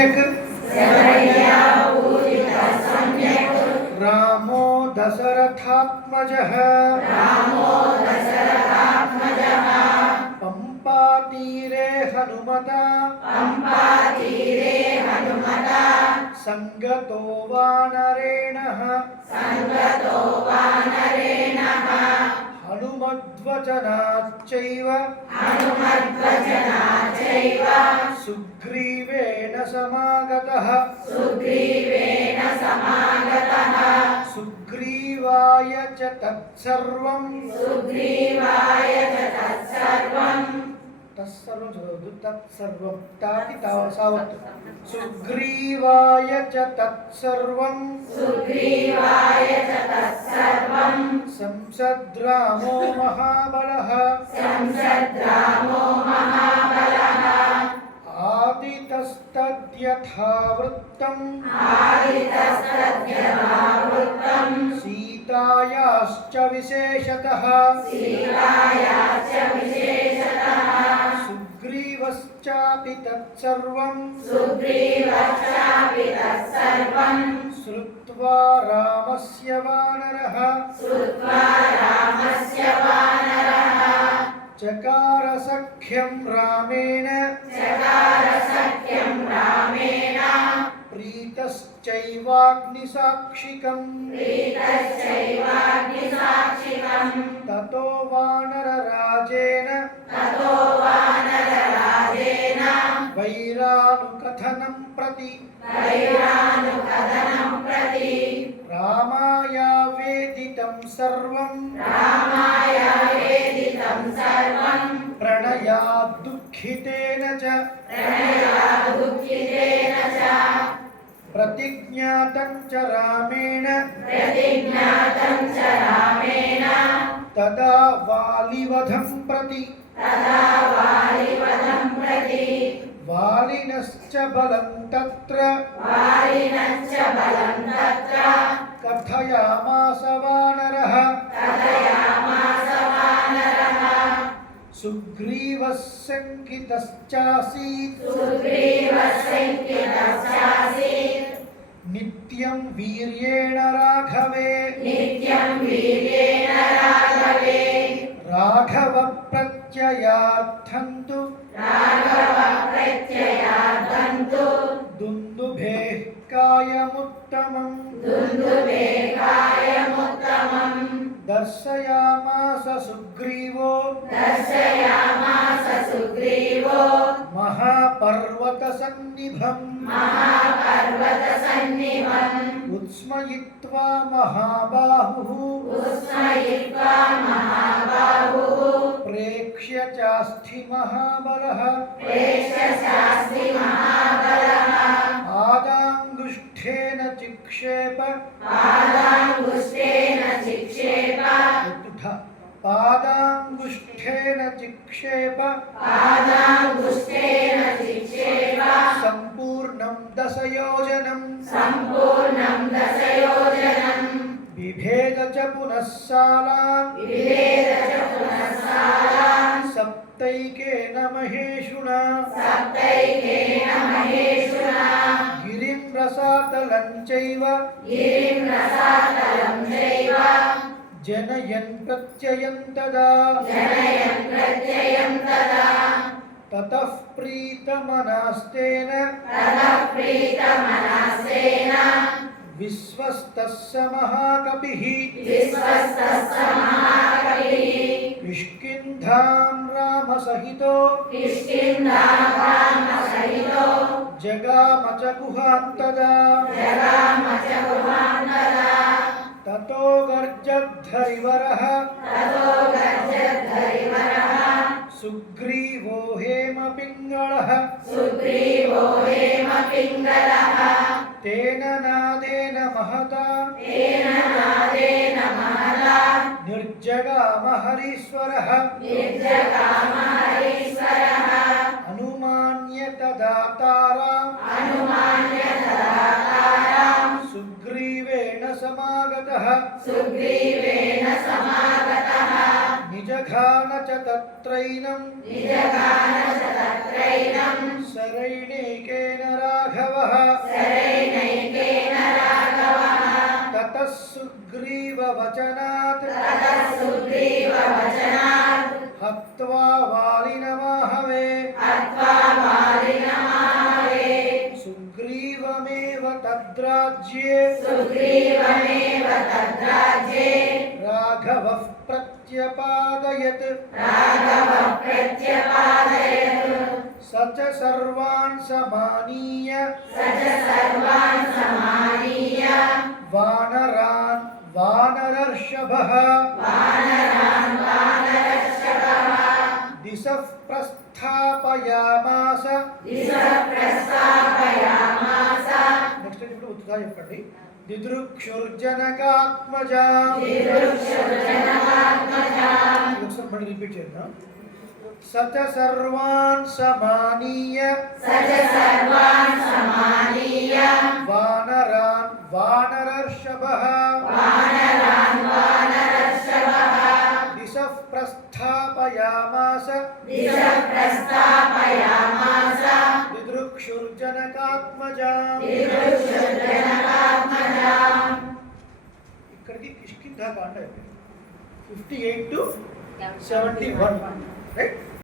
सम्यक् रामो दशरथात्मजः पंपातीरे हनुमता संगतो वानरेणः हनुमद्वचनाच्चैव सुग्रीवेण समागतः सुग्रीवाय च तत्सर्वं तत्सर्वं ताकि सावत् सुग्रीवाय च तत्सर्वं संसद्रामो महाबलः आदितस्तद्यथावृत्तं सीतायाश्च विशेषतः सुग्रीवश्चापि तत्सर्वं श्रुत्वा रामस्य वानरः चकार सख्यं रामेण प्रीतश्चैवाग्निसाक्षिकम् ततो वानरराजेन वैरानुकथनं प्रति रामाया वेदितं सर्वं प्रणयाद् दुःखितेन च प्रतिज्ञातं च रामेण तदा वालिवधं प्रति वालिनश्च बलं तत्र कथयामास वानरः सुग्रीवः शङ्कितश्चासीत् नित्यं वीर्येण राघवे राघव प्रत्ययार्थं तु दुन्दुभेः कायमुत्तमम् दर्शयामास सुग्रीवो महापर्वतसन्निभम् उत्स्मयित्वा महाबाहुः प्रेक्ष्य चास्ति महाबलः पादाङ्गुष्ठेन चिक्षेप सम्पूर्णं दशयोजनं बिभेद च पुनः सालान् सप्तैकेन महेशुना गिरिं रसातलं चैव जनयन् प्रत्ययं तदा ततः प्रीतमनास्तेन विश्वस्तस्य महाकपिः किष्किन्धां रामसहितो जगाम च गुहान्तदा ततो गर्जद्धरिवरः सुग्रीवो हेमपिङ्गळः तेन नादेन महता निर्जगाम हरीश्वरः अनुमान्य तदा ताराम् सुग्रीवेण समागतः निजघान च तत्रैनं शरैणेकेन राघव हत्वा वालिनमाहवे सुग्रीवमेव तद्राज्ये राघवः प्रत्यपादयत् स च सर्वान् समानीय वानरान् वानरर्षभः दिशः प्रस्थापयामास నెక్స్ట్ ఇప్పుడు ఉత్తగా చెప్పండి దిదృక్షుర్జనకాత్మజా ఒకసారి మళ్ళీ రిపీట్ చేద్దాం సచ సర్వాన్ సమానీయ వానరాన్ వానరర్షభః దిశః ప్రస్థాపయామాస దిదృక్షుర్జనకాత్మజా ఇక్కడికి కిష్కింధకాండ 58 to 71 రైట్